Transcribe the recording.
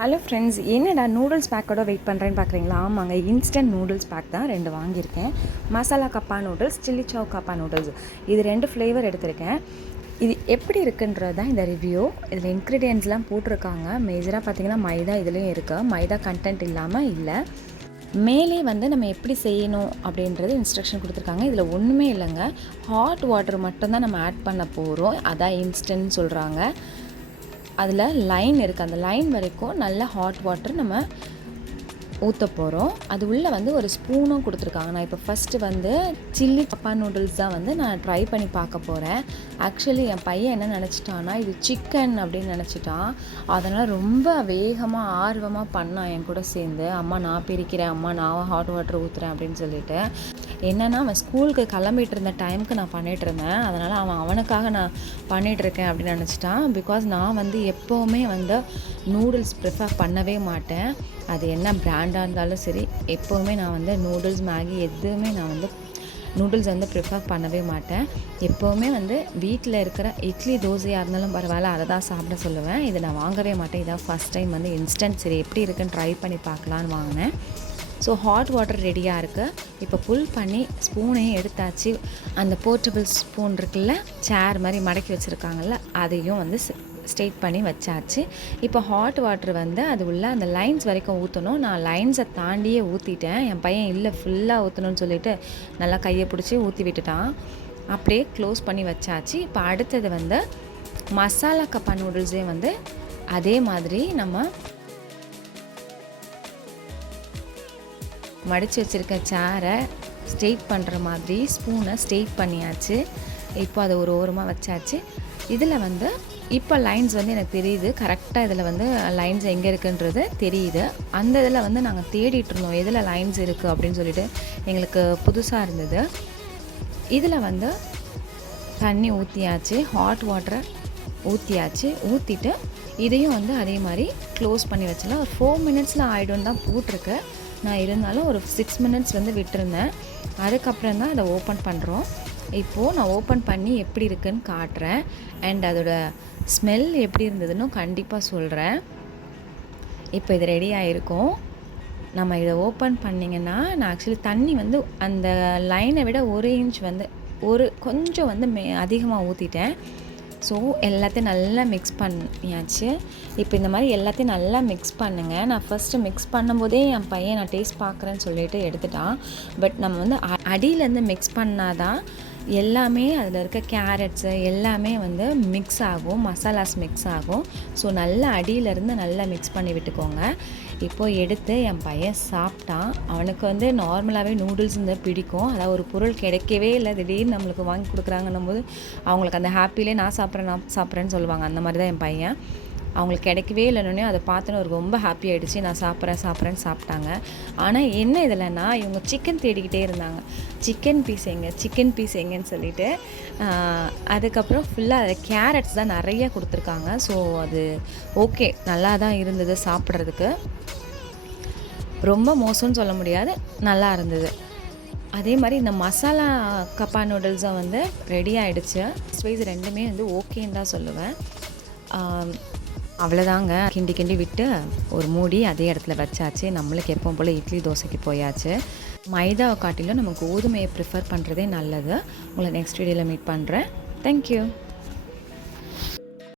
Hello friends, என்னடா noodles பேக்கோட wait பண்ணுறேன்னு பார்க்குறீங்களா? ஆமாங்க, இன்ஸ்டன்ட் நூடுல்ஸ் பேக் தான் 2 வாங்கியிருக்கேன். மசாலா கப்பா நூடுல்ஸ், சில்லி சவ் கப்பா நூடுல்ஸ், இது 2 ஃப்ளேவர் எடுத்திருக்கேன். இது எப்படி இருக்குன்றது தான் இந்த ரிவ்யூ. இதில் இன்க்ரீடியன்ட்ஸ்லாம் போட்டிருக்காங்க. மேஜராக பார்த்தீங்கன்னா மைதா இதுலேயும் இருக்குது. மைதா கண்டென்ட் இல்லாமல் இல்லை. மேலே வந்து நம்ம எப்படி செய்யணும் அப்படின்றது இன்ஸ்ட்ரக்ஷன் கொடுத்துருக்காங்க. இதில் ஒன்றுமே இல்லைங்க, ஹாட் வாட்டர் மட்டும்தான் நம்ம ஆட் பண்ண போகிறோம். அதான் இன்ஸ்டன்ட் சொல்கிறாங்க. அதில் லைன் இருக்குது, அந்த லைன் வரைக்கும் நல்ல ஹாட் வாட்டர் நம்ம ஊற்ற போகிறோம். அது உள்ளே வந்து ஒரு ஸ்பூனும் கொடுத்துருக்காங்க. நான் இப்போ ஃபஸ்ட்டு வந்து சில்லி கப்பா நூடுல்ஸ் தான் வந்து நான் ட்ரை பண்ணி பார்க்க போகிறேன். ஆக்சுவலி என் பையன் என்ன நினச்சிட்டான்னா இது சிக்கன் அப்படின்னு நினச்சிட்டான். அதனால் ரொம்ப வேகமாக ஆர்வமாக பண்ணான் என் கூட சேர்ந்து. அம்மா நான் பிரிக்கிறேன், அம்மா நான் ஹாட் வாட்டர் ஊற்றுறேன் அப்படின்னு சொல்லிட்டு. என்னென்னா அவன் ஸ்கூலுக்கு கிளம்பிட்டு இருந்த டைமுக்கு நான் பண்ணிகிட்டு இருந்தேன். அதனால் அவனுக்காக நான் பண்ணிகிட்ருக்கேன் அப்படின்னு நினச்சிட்டான். பிகாஸ் நான் வந்து எப்போவுமே வந்து நூடுல்ஸ் ப்ரிஃபர் பண்ணவே மாட்டேன். அது என்ன பிராண்டாக இருந்தாலும் சரி, எப்போவுமே நான் வந்து நூடுல்ஸ் மேகி எதுவுமே நான் வந்து நூடுல்ஸ் வந்து ப்ரிஃபர் பண்ணவே மாட்டேன். எப்போவுமே வந்து வீட்டில் இருக்கிற இட்லி தோசையாக இருந்தாலும் பரவாயில்ல, அதை தான் சாப்பிட சொல்லுவேன். இதை நான் வாங்கவே மாட்டேன். இதான் ஃபஸ்ட் டைம் வந்து இன்ஸ்டன்ட் சரி எப்படி இருக்குன்னு ட்ரை பண்ணி பார்க்கலான்னு வாங்கினேன். ஸோ ஹாட் வாட்டர் ரெடியாக இருக்குது. இப்போ புல் பண்ணி ஸ்பூனையும் எடுத்தாச்சு. அந்த போர்ட்டபிள் ஸ்பூன் இருக்குல்ல, சேர் மாதிரி மடக்கி வச்சுருக்காங்கல்ல, அதையும் வந்து ஸ்ட்ரெயிட் பண்ணி வச்சாச்சு. இப்போ ஹாட் வாட்டர் வந்து அது உள்ள அந்த லைன்ஸ் வரைக்கும் ஊற்றணும். நான் லைன்ஸை தாண்டியே ஊற்றிட்டேன். என் பையன் இல்லை ஃபுல்லாக ஊற்றணும்னு சொல்லிட்டு நல்லா கையை பிடிச்சி ஊற்றி விட்டுட்டான். அப்படியே க்ளோஸ் பண்ணி வச்சாச்சு. இப்போ அடுத்தது வந்து மசாலா கப்பா நூடுல்ஸே வந்து அதே மாதிரி நம்ம மடித்து வச்சுருக்க சேரை ஸ்ட்ரெயிட் பண்ணுற மாதிரி ஸ்பூனை ஸ்ட்ரெயிட் பண்ணியாச்சு. இப்போ அதை ஒரு ஓரமாக வச்சாச்சு. இதில் வந்து இப்போ லைன்ஸ் வந்து எனக்கு தெரியுது, கரெக்டாக இதில் வந்து லைன்ஸ் எங்கே இருக்குன்றது தெரியுது. அந்த இதில் வந்து நாங்கள் தேடிட்டு இருந்தோம் எதில் லைன்ஸ் இருக்குது அப்படின்னு சொல்லிட்டு. எங்களுக்கு புதுசாக இருந்தது. இதில் வந்து தண்ணி ஊற்றியாச்சு, ஹாட் வாட்டரை ஊற்றியாச்சு. ஊற்றிட்டு இதையும் வந்து அதே மாதிரி க்ளோஸ் பண்ணி வச்சிடலாம். ஒரு 4 மினிட்ஸில் ஆகிடும் தான் போட்டிருக்கு. நான் இருந்தாலும் ஒரு 6 மினிட்ஸ் வந்து விட்டுருந்தேன். அதுக்கப்புறம் தான் அதை ஓப்பன் பண்ணுறோம். இப்போது நான் ஓப்பன் பண்ணி எப்படி இருக்குன்னு காட்டுறேன். அண்ட் அதோட ஸ்மெல் எப்படி இருந்ததுன்னு கண்டிப்பாக சொல்கிறேன். இப்போ இது ரெடி ஆகிருக்கும். நம்ம இதை ஓப்பன் பண்ணிங்கன்னா, நான் ஆக்சுவலி தண்ணி வந்து அந்த லைனை விட 1 இன்ச் வந்து கொஞ்சம் வந்து அதிகமாக ஊற்றிட்டேன். ஸோ எல்லாத்தையும் நல்லா மிக்ஸ் பண்ணியாச்சு. இப்போ இந்த மாதிரி எல்லாத்தையும் நல்லா மிக்ஸ் பண்ணுங்கள். நான் ஃபஸ்ட்டு மிக்ஸ் பண்ணும்போதே என் பையன் நான் டேஸ்ட் பார்க்குறேன்னு சொல்லிட்டு எடுத்துட்டான். பட் நம்ம வந்து அடியிலேருந்து மிக்ஸ் பண்ணாதான் எல்லாமே அதில் இருக்க கேரட்ஸு எல்லாமே வந்து மிக்ஸ் ஆகும், மசாலாஸ் மிக்ஸ் ஆகும். ஸோ நல்லா அடியிலேருந்து நல்லா மிக்ஸ் பண்ணி விட்டுக்கோங்க. இப்போது எடுத்து என் பையன் சாப்பிட்டான். அவனுக்கு வந்து நார்மலாகவே நூடுல்ஸ் வந்து பிடிக்கும். அதாவது ஒரு பொருள் கிடைக்கவே இல்லை, திடீர்னு நம்மளுக்கு வாங்கி கொடுக்குறாங்கன்னும் போது அவங்களுக்கு அந்த ஹாப்பிலே நான் சாப்பிட்றேன்னு சொல்லுவாங்க. அந்த மாதிரி தான் என் பையன். அவங்களுக்கு கிடைக்கவே இல்லைன்னொன்னே அதை பார்த்தோன்னு ஒரு ரொம்ப ஹாப்பி ஆகிடுச்சு. நான் சாப்பிட்றேன்னு சாப்பிட்டாங்க. ஆனால் என்ன இதில்னா, இவங்க சிக்கன் தேடிக்கிட்டே இருந்தாங்க. சிக்கன் பீஸ் எங்கன்னு சொல்லிட்டு. அதுக்கப்புறம் ஃபுல்லாக அதில் கேரட்ஸ் தான் நிறைய கொடுத்துருக்காங்க. ஸோ அது ஓகே, நல்லா தான் இருந்தது சாப்பிட்றதுக்கு. ரொம்ப மோசம்னு சொல்ல முடியாது, நல்லா இருந்தது. அதே மாதிரி இந்த மசாலா கப்பா நூடுல்ஸும் வந்து ரெடி ஆகிடுச்சு. ஸ்வைஸ் ரெண்டுமே வந்து ஓகேன்னு தான் சொல்லுவேன். அவ்வளோதாங்க, கிண்டி விட்டு ஒரு மூடி அதே இடத்துல வச்சாச்சு. நம்மளுக்கு எப்பவும் போல் இட்லி தோசைக்கு போயாச்சு. மைதாவை காட்டிலும் நம்ம கோதுமையை ப்ரிஃபர் பண்ணுறதே நல்லது. உங்களை நெக்ஸ்ட் வீடியோவில் மீட் பண்ணுறேன். தேங்க்யூ.